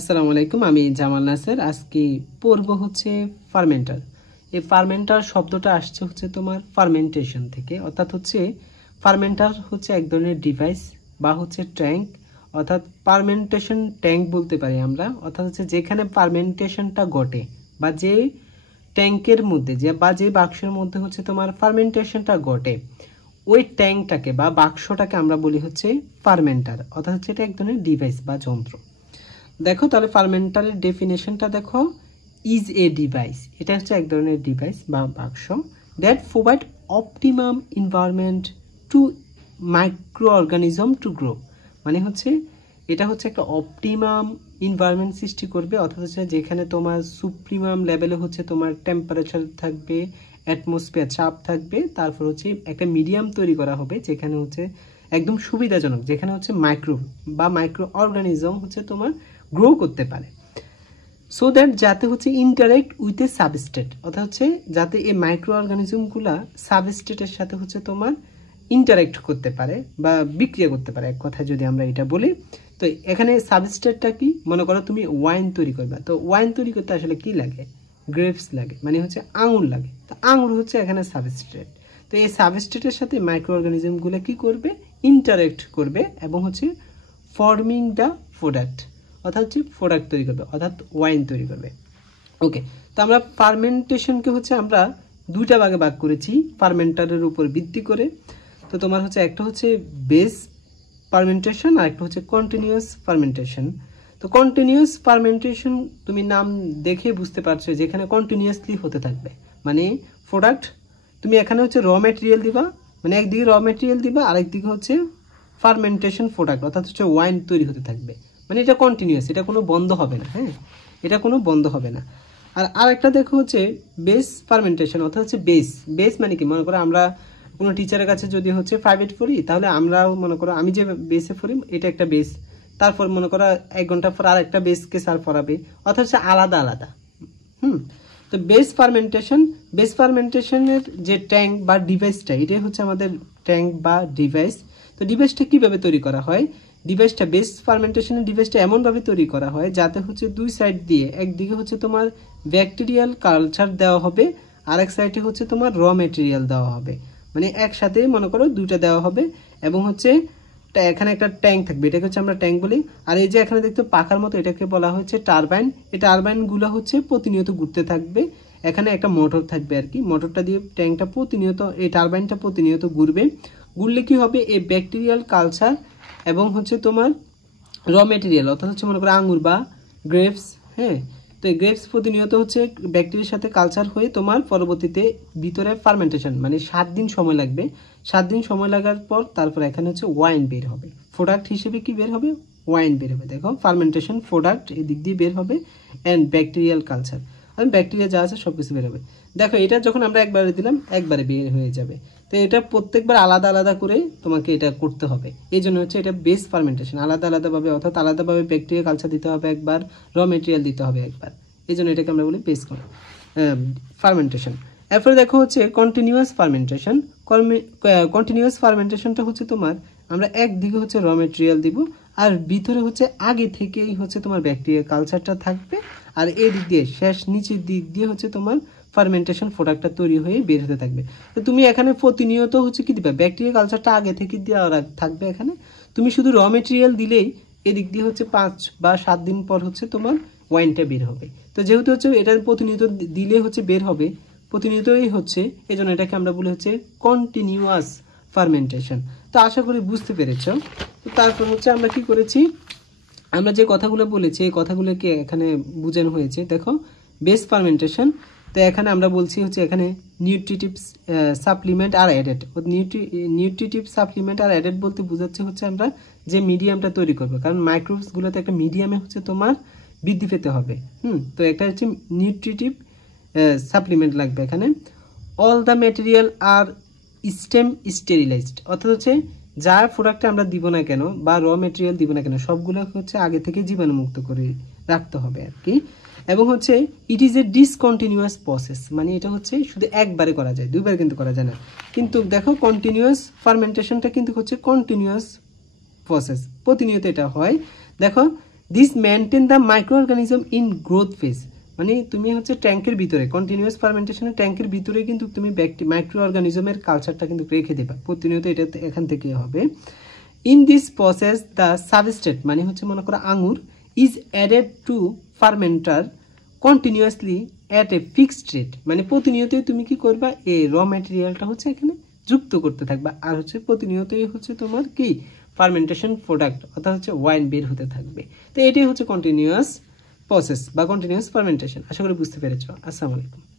আসসালামু আলাইকুম, আমি জামাল নাসের। আজকে পড়ব হচ্ছে ফার্মেন্টার। এই ফার্মেন্টার শব্দটা আসছে হচ্ছে তোমার ফার্মেন্টেশন থেকে, অর্থাৎ হচ্ছে ফার্মেন্টার হচ্ছে এক ধরনের ডিভাইস বা হচ্ছে ট্যাঙ্ক, অর্থাৎ ফার্মেন্টেশন ট্যাঙ্ক বলতে পারি আমরা। অর্থাৎ হচ্ছে যেখানে ফার্মেন্টেশনটা ঘটে বা যে ট্যাঙ্কের মধ্যে যে বাক্সের মধ্যে হচ্ছে তোমার ফার্মেন্টেশনটা ঘটে, ওই ট্যাঙ্কটাকে বা বাক্সটাকে আমরা বলি হচ্ছে ফার্মেন্টার। অর্থাৎ হচ্ছে এটা এক ধরনের ডিভাইস বা যন্ত্র। দেখো তাহলে ফার্মেন্টারের ডেফিনেশনটা দেখো, ইজ এ ডিভাইস, এটা হচ্ছে এক ধরনের ডিভাইস বা বাক্স that provide optimum environment two micro organism to grow. মানে হচ্ছে এটা হচ্ছে একটা অপটিমাম এনভায়রনমেন্ট সৃষ্টি করবে, অর্থাৎ হচ্ছে যেখানে তোমার সুপ্রিমাম লেভেলে হচ্ছে তোমার টেম্পারেচার থাকবে, অ্যাটমসফিয়ার চাপ থাকবে, তারপর হচ্ছে একটা মিডিয়াম তৈরি করা হবে যেখানে হচ্ছে একদম সুবিধাজনক, যেখানে হচ্ছে মাইক্রো অর্গানিজম হচ্ছে তোমার গ্রো করতে পারে। সো দ্যাট যাতে হচ্ছে ইন্টারেক্ট উইথ এ সাবস্টেট, অর্থাৎ হচ্ছে যাতে এই মাইক্রো অর্গানিজমগুলা সাবস্টেটের সাথে হচ্ছে তোমার ইন্টারেক্ট করতে পারে বা বিক্রিয়া করতে পারে, এক কথায় যদি আমরা এটা বলি। তো এখানে সাবস্টেটটা কি, মনে করো তুমি ওয়াইন তৈরি করবে, তো ওয়াইন তৈরি করতে আসলে কি লাগে? গ্রেপস লাগে, মানে হচ্ছে আঙুর লাগে। তো আঙুর হচ্ছে এখানে সাবস্টেট। তো এই সাবস্টেটের সাথে মাইক্রো অর্গানিজমগুলো কি করবে? ইন্টারেক্ট করবে এবং হচ্ছে ফর্মিং দ্য প্রোডাক্ট, অর্থাৎ হচ্ছে প্রোডাক্ট তৈরি করবে, অর্থাৎ ওয়াইন তৈরি করবে। ওকে, তো আমরা ফার্মেন্টেশনকে হচ্ছে আমরা দুইটা ভাগে ভাগ করেছি ফার্মেন্টারের উপর ভিত্তি করে। তো তোমার হচ্ছে একটা হচ্ছে বেস ফার্মেন্টেশন আর একটা হচ্ছে কন্টিনিউয়াস ফার্মেন্টেশন। তো কন্টিনিউয়াস ফার্মেন্টেশন তুমি নাম দেখে বুঝতে পারছো, যেখানে কন্টিনিউয়াসলি হতে থাকবে, মানে প্রোডাক্ট তুমি এখানে হচ্ছে র মেটেরিয়াল দিবা, মানে একদিকে র মেটেরিয়াল দিবা, আরেকদিকে হচ্ছে ফার্মেন্টেশন প্রোডাক্ট, অর্থাৎ হচ্ছে ওয়াইন তৈরি হতে থাকবে। মানে এটা কন্টিনিউয়াস, এটা কোনো বন্ধ হবে না। হ্যাঁ, এটা কোনো বন্ধ হবে না। আর আরেকটা দেখো হচ্ছে বেস ফার্মেন্টেশন, অর্থাৎ হচ্ছে বেস মানে কি, মনে করো আমরা কোনো টিচারের কাছে যদি হচ্ছে প্রাইভেট পড়ি, তাহলে আমরাও মনে করো আমি যে বেসে পড়ি এটা একটা বেস, তারপর মনে করো 1 ঘন্টা পর আর একটা বেসকে স্যার পড়াবে, অর্থাৎ হচ্ছে আলাদা আলাদা। তো বেস ফার্মেন্টেশনের যে ট্যাঙ্ক বা ডিভাইসটা, এটাই হচ্ছে আমাদের ট্যাঙ্ক বা ডিভাইস। তো ডিভাইসটা কিভাবে তৈরি করা হয়? ডিভাইসটা বেস ফার্মেন্টেশনের ডিভাইসটা এমনভাবে তৈরি করা হয় যাতে হচ্ছে দুই সাইড দিয়ে, একদিকে হচ্ছে তোমার ব্যাকটেরিয়াল কালচার দেওয়া হবে, আরেক সাইডে হচ্ছে তোমার র মেটেরিয়াল দেওয়া হবে, মানে একসাথে মনে করো দুইটা দেওয়া হবে। এবং হচ্ছে এখানে একটা ট্যাঙ্ক থাকবে, এটাকে হচ্ছে আমরা ট্যাঙ্ক বলি। আর এই যে এখানে দেখতে পাখার মতো, এটাকে বলা হচ্ছে টারবাইন। এই টারবাইনগুলো হচ্ছে প্রতিনিয়ত ঘুরতে থাকবে, এখানে একটা মোটর থাকবে আর কি, মোটরটা দিয়ে ট্যাঙ্কটা প্রতিনিয়ত, এই টারবাইনটা প্রতিনিয়ত ঘুরবে। ঘুরলে কি হবে? এই ব্যাকটেরিয়াল কালচার এবং হচ্ছে তোমার র মেটেরিয়াল, অর্থাৎ হচ্ছে মনে করো আঙুর বা গ্রেপস। হ্যাঁ, তো এই গ্রেপস প্রতিনিয়ত হচ্ছে ব্যাকটেরিয়ার সাথে কালচার হয়ে তোমার পরবর্তীতে ভিতরে ফার্মেন্টেশন, মানে 7 দিন সময় লাগবে। 7 দিন সময় লাগার পর তারপর এখানে হচ্ছে ওয়াইন বের হবে। প্রোডাক্ট হিসেবে কি বের হবে? ওয়াইন বের হবে। দেখো ফার্মেন্টেশন প্রোডাক্ট এদিক দিয়ে বের হবে, অ্যান্ড ব্যাকটেরিয়াল কালচার আর ব্যাকটেরিয়া যা আছে সব কিছু বের হবে। দেখো এটা যখন আমরা একবারে দিলাম, একবারে বের হয়ে যাবে। তো এটা প্রত্যেকবার আলাদা আলাদা করে তোমাকে এটা করতে হবে। এই জন্য হচ্ছে এটা বেস ফার্মেন্টেশন, আলাদা আলাদাভাবে, অর্থাৎ আলাদাভাবে ব্যাকটেরিয়া কালচার দিতে হবে একবার, র মেটেরিয়াল দিতে হবে একবার। এই জন্য এটাকে আমরা বলি বেস ফার্মেন্টেশন। এরপরে দেখো হচ্ছে কন্টিনিউয়াস ফার্মেন্টেশন। কন্টিনিউয়াস ফার্মেন্টেশনটা হচ্ছে তোমার, আমরা একদিকে হচ্ছে র মেটেরিয়াল দিব, আর ভিতরে হচ্ছে আগে থেকেই হচ্ছে তোমার ব্যাকটেরিয়া কালচারটা থাকবে, আর এই দিক দিয়ে শেষ নিচের দিক দিয়ে হচ্ছে তোমার ফার্মেন্টেশন প্রোডাক্টটা তৈরি হয়ে বের হতে থাকবে। তো তুমি এখানে প্রতিনিয়ত হচ্ছে কি দিবে? ব্যাকটেরিয়া কালচারটা আগে থেকে দেওয়া থাকবে এখানে, তুমি শুধু র মেটেরিয়াল দিলেই এদিক দিয়ে হচ্ছে 5 বা 7 দিন পর হচ্ছে তোমার ওয়াইনটা বের হবে। তো যেহেতু হচ্ছে এটা প্রতিনিয়ত দিলে হচ্ছে বের হবে, প্রতিনিয়তই হচ্ছে, এই জন্য এটাকে আমরা বলি হচ্ছে কন্টিনিউয়াস ফার্মেন্টেশন। তো আশা করি বুঝতে পেরেছ। তো তারপর হচ্ছে আমরা কি করেছি, আমরা যে কথাগুলো বলেছি এই কথাগুলোকে এখানে বোঝানো হয়েছে। দেখো বেস ফার্মেন্টেশন, তো এখানে আমরা বলছি হচ্ছে এখানে নিউট্রিটিভ সাপ্লিমেন্ট আর অ্যাডেড। নিউট্রিটিভ সাপ্লিমেন্ট আর অ্যাডেড বলতে বোঝাচ্ছে হচ্ছে আমরা যে মিডিয়ামটা তৈরি করবো, কারণ মাইক্রোবসগুলোতে একটা মিডিয়ামে হচ্ছে তোমার বৃদ্ধি পেতে হবে। তো একটা হচ্ছে নিউট্রিটিভ সাপ্লিমেন্ট লাগবে এখানে। অল দ্য মেটেরিয়াল আর স্টেম স্টেরিলাইজড, অর্থাৎ হচ্ছে যা প্রোডাক্টটা আমরা দিব না কেন বা র মেটেরিয়াল দিব না কেন, সবগুলো হচ্ছে আগে থেকে জীবাণুমুক্ত করে রাখতে হবে আর কি। এবং হচ্ছে it is a discontinuous process, মানে এটা হচ্ছে শুধু একবারে করা যায়, দুইবার কিন্তু করা যায় না। কিন্তু দেখো কন্টিনিউয়াস ফার্মেন্টেশনটা কিন্তু হচ্ছে কন্টিনিউয়াস প্রসেস, প্রতিনিয়ত এটা হয়। দেখো this maintain the micro organism in growth phase, মানে তুমি হচ্ছে ট্যাঙ্কের ভিতরে কন্টিনিউয়াস ফার্মেন্টেশনের ট্যাঙ্কের ভিতরে কিন্তু তুমি মাইক্রো অর্গানিজমের কালচারটা কিন্তু রেখে দেবা প্রতিনিয়ত, এটা এখান থেকে হবে। In this process the substrate, মানে হচ্ছে মনে করো আঙুর, is added to fermenter continuously at a fixed rate, মানে প্রতিনিয়তই তুমি কি করবা, এই র ম্যাটেরিয়ালটা হচ্ছে এখানে যুক্ত করতে থাকবা, আর হচ্ছে প্রতিনিয়তই হচ্ছে তোমার কি ফার্মেন্টেশন প্রোডাক্ট অর্থাৎ হচ্ছে ওয়াইন বের হতে থাকবে। তো এটাই হচ্ছে কন্টিনিউয়াস প্রসেস বা কন্টিনিউয়াস ফার্মেন্টেশন। আশা করি বুঝতে পেরেছো। আসসালামু আলাইকুম।